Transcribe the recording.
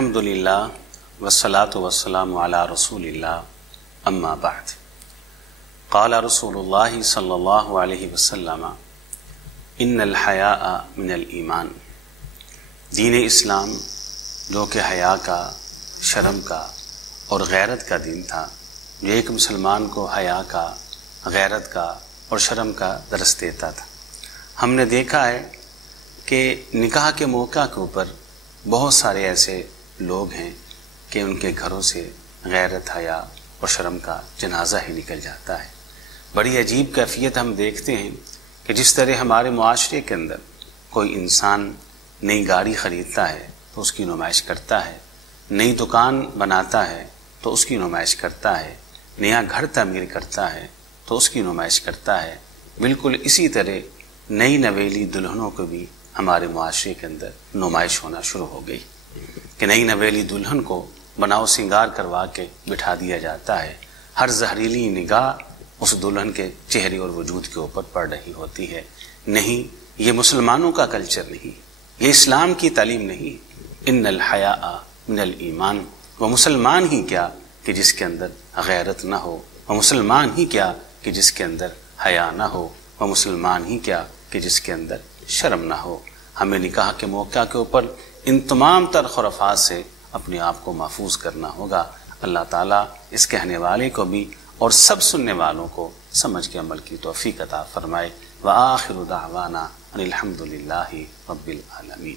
الحمدللہ والصلاة والسلام علی رسول اللہ اما بعد قال رسول اللہ صلی اللہ علیہ وسلم ان الحیاء من الایمان۔ دین اسلام جو کہ حیا کا، شرم کا اور غیرت کا دین تھا، جو ایک مسلمان کو حیا کا، غیرت کا اور شرم کا درس دیتا تھا۔ ہم نے دیکھا ہے کہ نکاح کے موقع کے اوپر بہت سارے ایسے لوگ ہیں کہ ان کے گھروں سے غیرت، حیا اور شرم کا جنازہ ہی نکل جاتا ہے۔ بڑی عجیب کیفیت ہم دیکھتے ہیں کہ جس طرح ہمارے معاشرے کے اندر کوئی انسان نئی گاڑی خریدتا ہے تو اس کی نمائش کرتا ہے، نئی دکان بناتا ہے تو اس کی نمائش کرتا ہے، نیا گھر تعمیر کرتا ہے تو اس کی نمائش کرتا ہے، بالکل اسی طرح نئی نویلی دلہنوں کو بھی ہمارے معاشرے کے اندر نمائش ہونا شروع ہو گئی کہ نئی نویلی دلہن کو بناؤ سنگار کروا کے بٹھا دیا جاتا ہے، ہر زہریلی نگاہ اس دلہن کے چہرے اور وجود کے اوپر پڑ رہی ہوتی ہے۔ نہیں، یہ مسلمانوں کا کلچر نہیں، یہ اسلام کی تعلیم نہیں۔ ان الحیاء من الایمان، وہ مسلمان ہی کیا کہ جس کے اندر غیرت نہ ہو، وہ مسلمان ہی کیا کہ جس کے اندر حیا نہ ہو، وہ مسلمان ہی کیا کہ جس کے اندر شرم نہ ہو۔ ہمیں نکاح کے موقع کے اوپر ان تمام تر خرافات سے اپنے آپ کو محفوظ کرنا ہوگا۔ اللہ تعالیٰ اس کہنے والے کو بھی اور سب سننے والوں کو سمجھ کے عمل کی توفیق عطا فرمائے۔ وآخر دعوانا ان الحمد للہ رب العالمین۔